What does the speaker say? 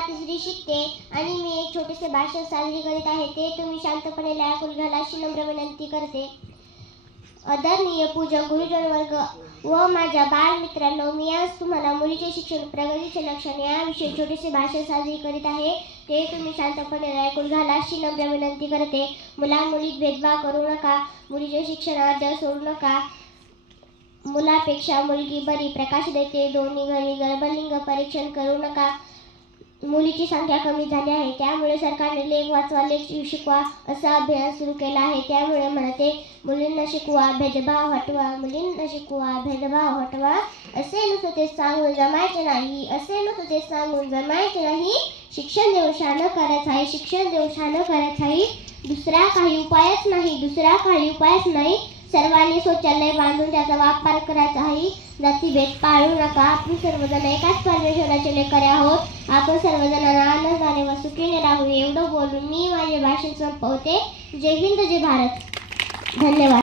इयत्ता 3री शिकते आणि मी एक छोटेसे भाषण साजरे करीत आहे ते तुम्ही शांतपणे ऐकून घ्याल अशी नम्र विनंती करते. आदरणीय पूजक गुरुजन वर्ग व माझ्या बालमित्रांनो, मी आज तुम्हाला मुलीचे शिक्षण प्रगतीचे लक्षण याविषयी छोटेसे भाषण साजरे करीत आहे ते तुम्ही शांतपणे ऐकून घ्याल अशी नम्र विनंती करते. मुला मुलीत भेदभाव करू नका, मुलीचे शिक्षण अर्ध्यावर सोडू नका. मुलापेक्षा मुलगी बरी प्रकाश देते. दोन्ही घरी गर्भलिंग परीक्षण करू नका. मुलीची संख्या कमी झाली आहे, त्यामुळे सरकारने लेख वाचवा लेख शिकवा असा अभियान सुरू केला आहे. त्यामुळे म्हणते मुलींना शिकवा भेदभाव हटवा, मुलींना शिकवा भेदभाव हटवा. असे नुसते ते सांगून जमायचे नाही, असे नुसते ते सांगून जमायचे नाही. शिक्षण देऊन शहाणं करायचं आहे, शिक्षण देऊन शहाणं करायचं आहे. दुसरा काही उपायच नाही, दुसरा काही उपायच नाही. सर्वांनी शौचालय बांधून त्याचा वापर करायचा आहे. जातीभेद पाळू नका. आपण सर्वजण एकाच परमेश्वराचे लेकरे आहोत. आपण सर्वजणांना आनंदाने व सुखीने राहू एवढं बोलून मी माझे भाषण संपवते. जय हिंद, जय भारत. धन्यवाद.